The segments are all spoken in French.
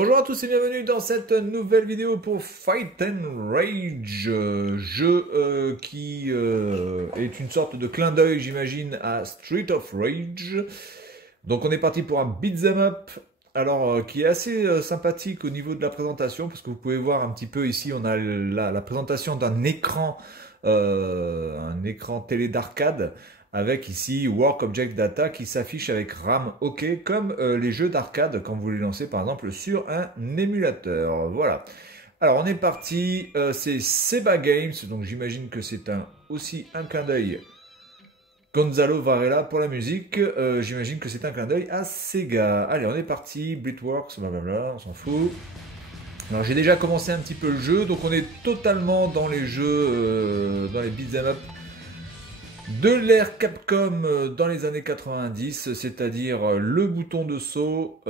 Bonjour à tous et bienvenue dans cette nouvelle vidéo pour Fight and Rage, jeu qui est une sorte de clin d'œil, j'imagine, à Street of Rage. Donc on est parti pour un beat'em up, alors qui est assez sympathique au niveau de la présentation, parce que vous pouvez voir un petit peu ici, on a la présentation d'un écran, un écran télé d'arcade, avec ici Work Object Data qui s'affiche avec RAM OK, comme les jeux d'arcade quand vous les lancez par exemple sur un émulateur. Voilà. Alors on est parti, c'est Seba Games, donc j'imagine que c'est aussi un clin d'œil. Gonzalo Varela pour la musique, j'imagine que c'est un clin d'œil à Sega. Allez, on est parti, Blitworks, blablabla, on s'en fout. Alors j'ai déjà commencé un petit peu le jeu, donc on est totalement dans les jeux, dans les beat'em up de l'ère Capcom dans les années 90, c'est-à-dire le bouton de saut,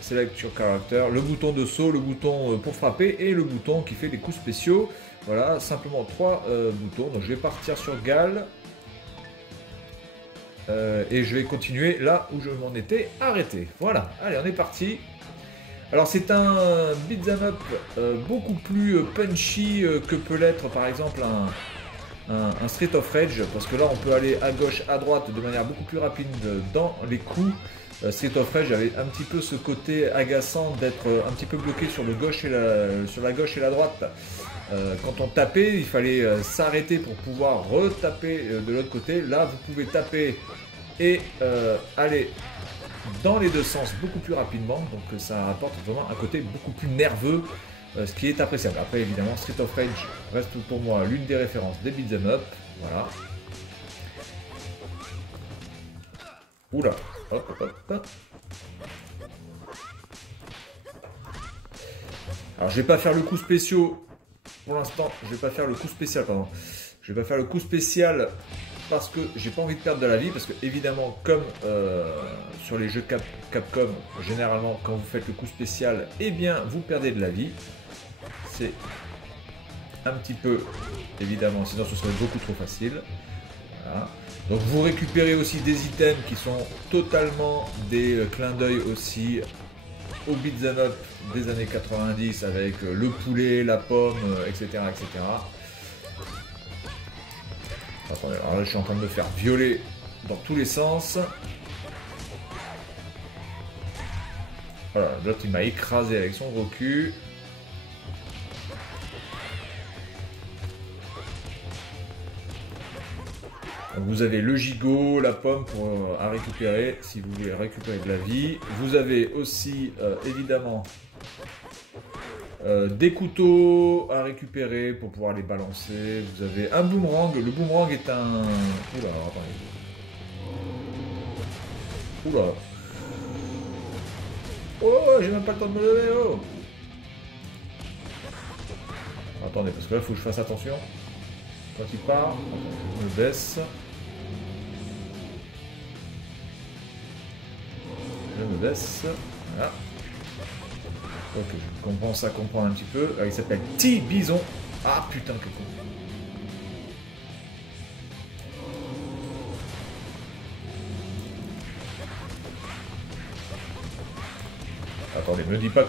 Select your character, le bouton de saut, le bouton pour frapper et le bouton qui fait des coups spéciaux. Voilà, simplement trois boutons. Donc je vais partir sur Gal et je vais continuer là où je m'en étais arrêté. Voilà, allez, on est parti. Alors c'est un beat'em up beaucoup plus punchy que peut l'être par exemple un Street of Rage, parce que là on peut aller à gauche, à droite de manière beaucoup plus rapide dans les coups. Street of Rage avait un petit peu ce côté agaçant d'être un petit peu bloqué sur la gauche et la droite. Quand on tapait, il fallait s'arrêter pour pouvoir retaper de l'autre côté. Là vous pouvez taper et aller dans les deux sens beaucoup plus rapidement, donc ça apporte vraiment un côté beaucoup plus nerveux, ce qui est appréciable. Après évidemment Street of Rage reste pour moi l'une des références des beat'em up. Voilà. Oula, hop hop hop. Alors je vais pas faire le coup spécial pour l'instant, je vais pas faire le coup spécial, pardon. Je vais pas faire le coup spécial parce que j'ai pas envie de perdre de la vie, parce que évidemment comme sur les jeux Capcom, généralement quand vous faites le coup spécial, eh bien vous perdez de la vie. C'est un petit peu, évidemment, sinon ce serait beaucoup trop facile. Voilà. Donc vous récupérez aussi des items qui sont totalement des clins d'œil aussi au beat'em up des années 90 avec le poulet, la pomme, etc. etc. Attendez, alors là je suis en train de me faire violer dans tous les sens. Voilà, l'autre il m'a écrasé avec son gros cul. Donc vous avez le gigot, la pomme à récupérer si vous voulez récupérer de la vie. Vous avez aussi évidemment des couteaux à récupérer pour pouvoir les balancer. Vous avez un boomerang. Le boomerang est un... Oula, alors attendez. Oula. Oh, j'ai même pas le temps de me lever, oh. Attendez, parce que là, il faut que je fasse attention. Quand il part, je me baisse. Je me baisse. Voilà. Ok, je commence à comprendre un petit peu. Il s'appelle T-Bison. Ah putain, que con. Attendez, me dites pas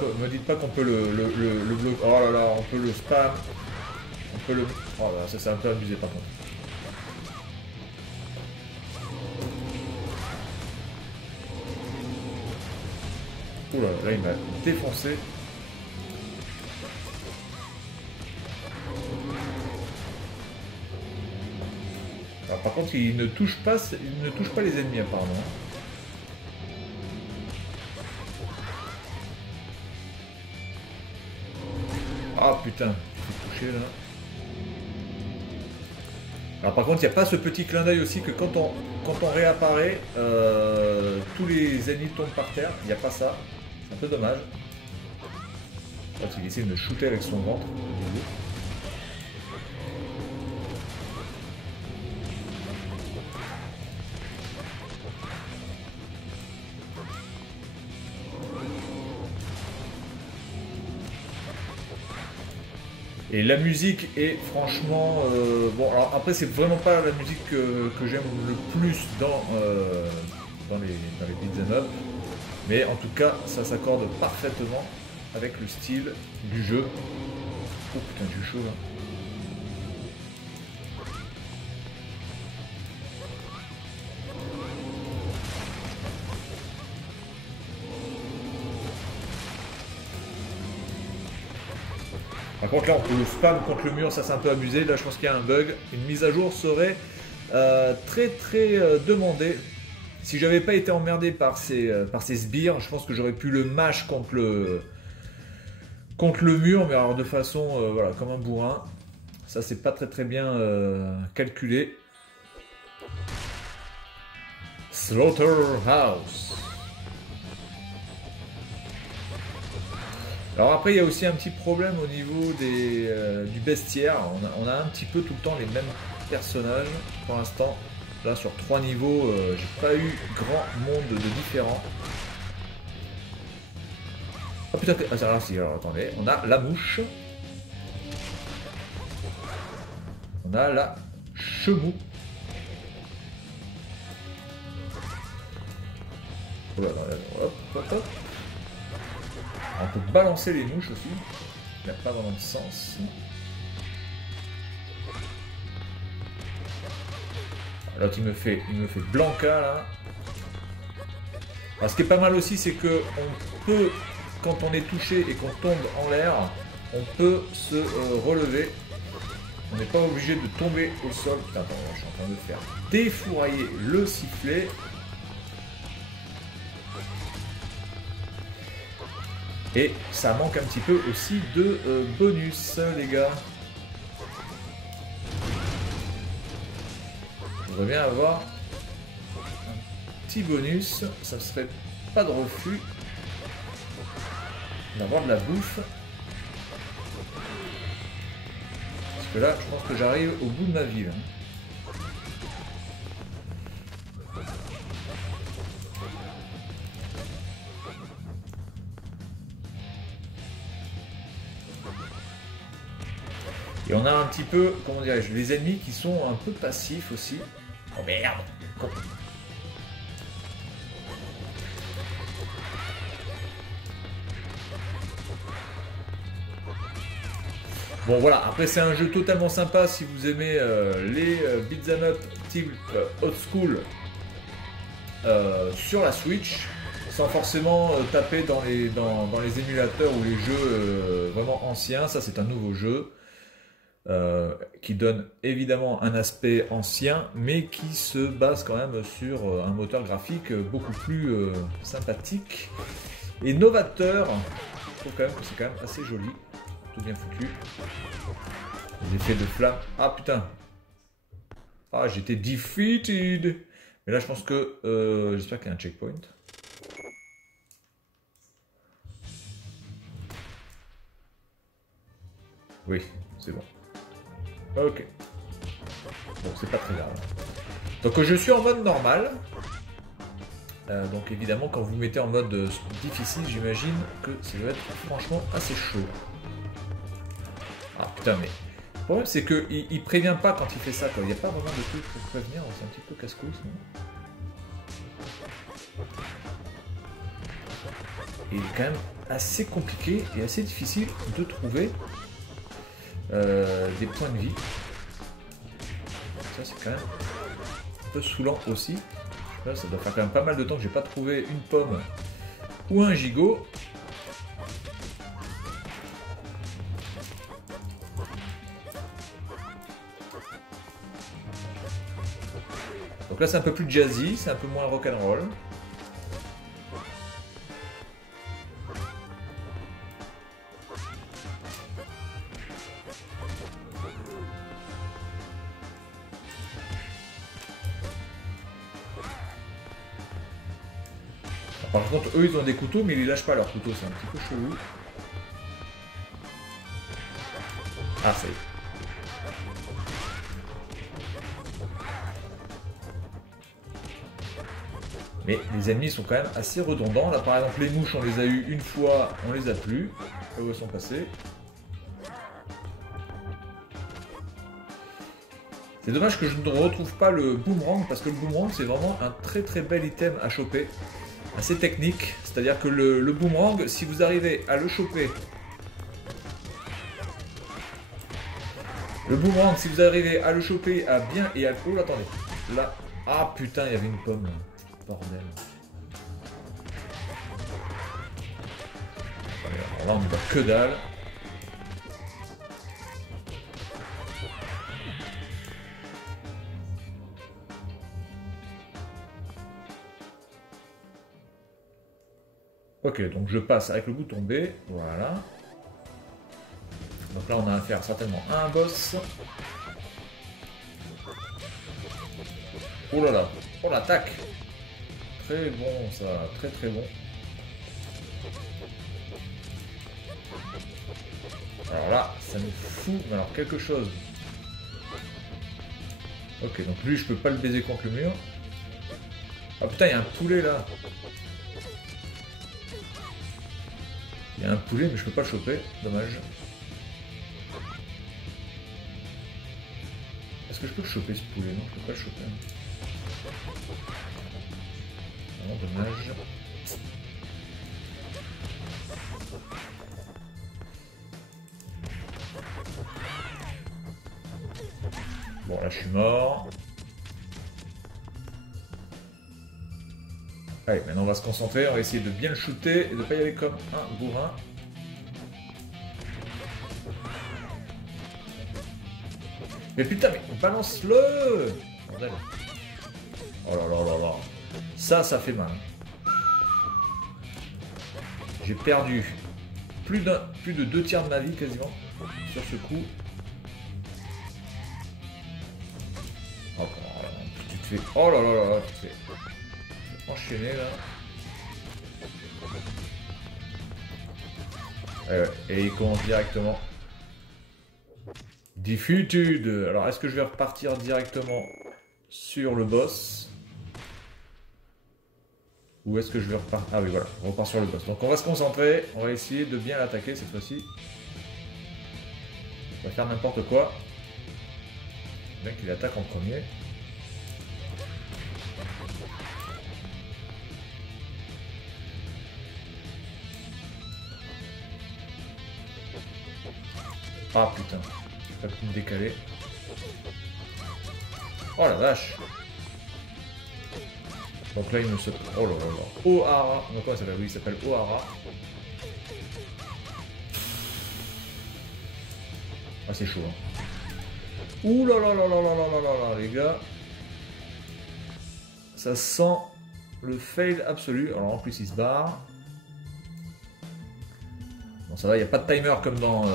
qu'on peut le bloquer. Oh là là, on peut le spam. On peut le... Oh là, ça c'est un peu abusé par contre. Oula, là il m'a défoncé. Alors, par contre il ne touche pas les ennemis apparemment. Ah putain, je suis touché là. Alors par contre, il n'y a pas ce petit clin d'œil aussi que quand on réapparaît, tous les ennemis tombent par terre. Il n'y a pas ça. C'est un peu dommage. Il essaie de me shooter avec son ventre. Et la musique est franchement... bon, alors après, c'est vraiment pas la musique que j'aime le plus dans les beat'em up. Mais en tout cas, ça s'accorde parfaitement avec le style du jeu. Oh putain, j'ai chaud là. Par contre là on peut le spam contre le mur, ça c'est un peu abusé, là je pense qu'il y a un bug. Une mise à jour serait très demandée. Si j'avais pas été emmerdé par ces sbires, je pense que j'aurais pu le mash contre le mur, mais alors de façon voilà, comme un bourrin. Ça c'est pas très bien calculé. Slaughterhouse. Alors après il y a aussi un petit problème au niveau du bestiaire. On a un petit peu tout le temps les mêmes personnages pour l'instant. Là sur 3 niveaux, j'ai pas eu grand monde de différents. Oh putain, alors attendez, on a la mouche. On a la chemou. Oh là, hop, hop, hop. On peut balancer les mouches aussi. Il n'y a pas vraiment de sens. L'autre il me fait Blanca là. Alors, ce qui est pas mal aussi, c'est que on peut, quand on est touché et qu'on tombe en l'air, on peut se relever. On n'est pas obligé de tomber au sol. Putain, attends, je suis en train de faire défourailler le sifflet. Et ça manque un petit peu aussi de bonus, les gars. Je voudrais bien avoir un petit bonus. Ça serait pas de refus d'avoir de la bouffe. Parce que là, je pense que j'arrive au bout de ma vie. Là. Et on a un petit peu, comment dirais-je, les ennemis qui sont un peu passifs aussi. Oh merde! Bon voilà, après c'est un jeu totalement sympa si vous aimez les beat'em up type old school sur la Switch, sans forcément taper dans les émulateurs ou les jeux vraiment anciens. Ça c'est un nouveau jeu. Qui donne évidemment un aspect ancien, mais qui se base quand même sur un moteur graphique beaucoup plus sympathique et novateur. Je trouve quand même que c'est quand même assez joli, tout bien foutu. Les effets de flamme. Ah putain! Ah, j'étais defeated! Mais là, je pense que j'espère qu'il y a un checkpoint. Oui, c'est bon. Ok. Bon, c'est pas très grave. Donc je suis en mode normal. Donc évidemment, quand vous mettez en mode difficile, j'imagine que ça doit être franchement assez chaud. Ah putain, mais le problème c'est qu'il prévient pas quand il fait ça. Il n'y a pas vraiment de truc pour prévenir, c'est un petit peu casse-couille sinon. Et il est quand même assez compliqué et assez difficile de trouver des points de vie. Ça c'est quand même un peu saoulant aussi. Là, ça doit faire quand même pas mal de temps que j'ai pas trouvé une pomme ou un gigot. Donc là c'est un peu plus jazzy, c'est un peu moins rock'n'roll. Par contre, eux, ils ont des couteaux, mais ils lâchent pas leurs couteaux, c'est un petit peu chelou. Ah, ça y est. Mais les ennemis sont quand même assez redondants. Là, par exemple, les mouches, on les a eu une fois, on les a plus. Où elles sont passées. C'est dommage que je ne retrouve pas le boomerang, parce que le boomerang, c'est vraiment un très bel item à choper. assez technique. C'est-à-dire que le boomerang, si vous arrivez à le choper... Le boomerang, si vous arrivez à le choper à bien et à... Oh, attendez. Là... Ah putain, il y avait une pomme. Bordel. Alors là, on ne voit que dalle. Ok, donc je passe avec le bouton B. Voilà. Donc là, on a affaire certainement à un boss. Oh là là. Oh, l'attaque. Très bon, ça. Très très bon. Alors là, ça me fout, mais alors quelque chose. Ok, donc lui, je peux pas le baiser contre le mur. Ah putain, il y a un poulet là. Il y a un poulet, mais je peux pas le choper. Dommage. Est-ce que je peux le choper ce poulet? Non, je peux pas le choper. Non, dommage. Bon, là, je suis mort. Allez, maintenant on va se concentrer, on va essayer de bien le shooter et de pas y aller comme un bourrin. Mais putain, mais balance-le! Bordel. Oh là là là là. Ça fait mal. J'ai perdu plus de 2 tiers de ma vie quasiment sur ce coup. Oh, tu te fais... Oh là là là là, tu te fais... enchaîner là. Et il commence directement. Defeated. Alors est-ce que je vais repartir directement sur le boss? Ou est-ce que je vais repartir... Ah oui voilà, on repart sur le boss. Donc on va se concentrer, on va essayer de bien l'attaquer cette fois-ci. On va faire n'importe quoi. Le mec il attaque en premier. Ah putain, j'ai pas pu me décaler. Oh la vache. Donc là il me saute. Oh là là là. Ohara. Donc comment ça s'appelle? Oui, il s'appelle Ohara. Ah c'est chaud. Hein. Ouh là là là là là là là là là les gars. Ça sent le fail absolu. Alors en plus il se barre. Bon ça va, il n'y a pas de timer comme dans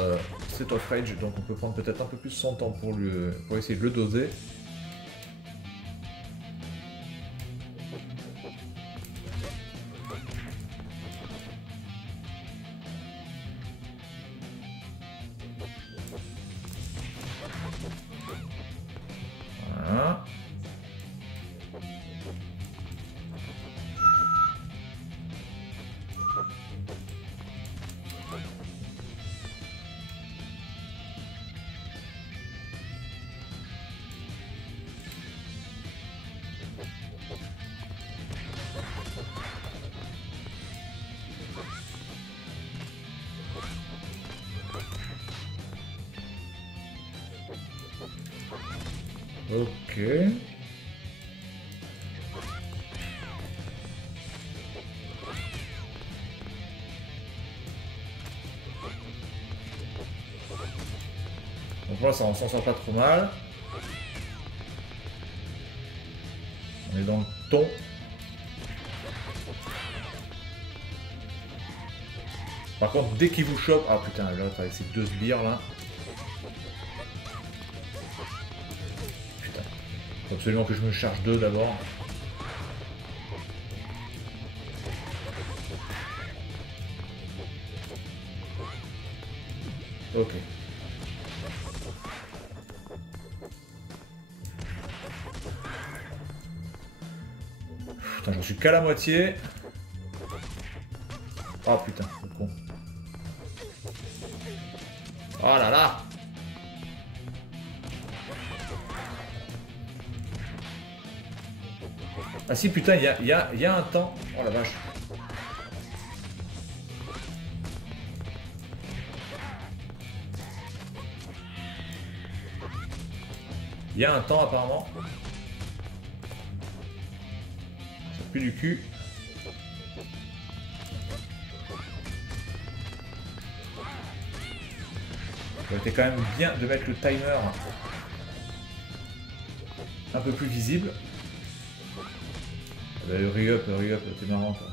Street of Rage, donc on peut prendre peut-être un peu plus son temps pour essayer de le doser. Voilà. Ok. Donc là, ça on s'en sort pas trop mal. On est dans le ton. Par contre, dès qu'il vous chope... Ah putain, là, avec ces 2 sbires là. Putain. Faut absolument que je me charge 2 d'abord. Ok. Putain, j'en suis qu'à la moitié. Oh putain, le con. Oh là là. Ah si putain, il y a un temps. Oh la vache. Il y a un temps apparemment. Ça pue du cul. Ça aurait été quand même bien de mettre le timer un peu plus visible. Hurry up, t'es marrant toi.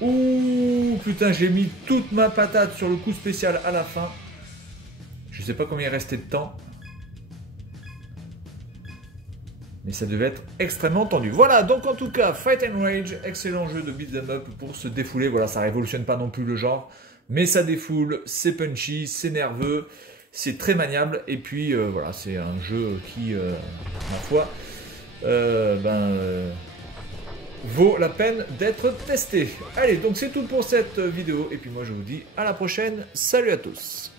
Ouh putain, j'ai mis toute ma patate sur le coup spécial à la fin. Je sais pas combien il restait de temps. Mais ça devait être extrêmement tendu. Voilà, donc en tout cas, Fight and Rage, excellent jeu de beat'em up pour se défouler. Voilà, ça révolutionne pas non plus le genre, mais ça défoule, c'est punchy, c'est nerveux, c'est très maniable. Et puis voilà, c'est un jeu qui, ma foi, vaut la peine d'être testé. Allez, donc c'est tout pour cette vidéo. Et puis moi, je vous dis à la prochaine. Salut à tous.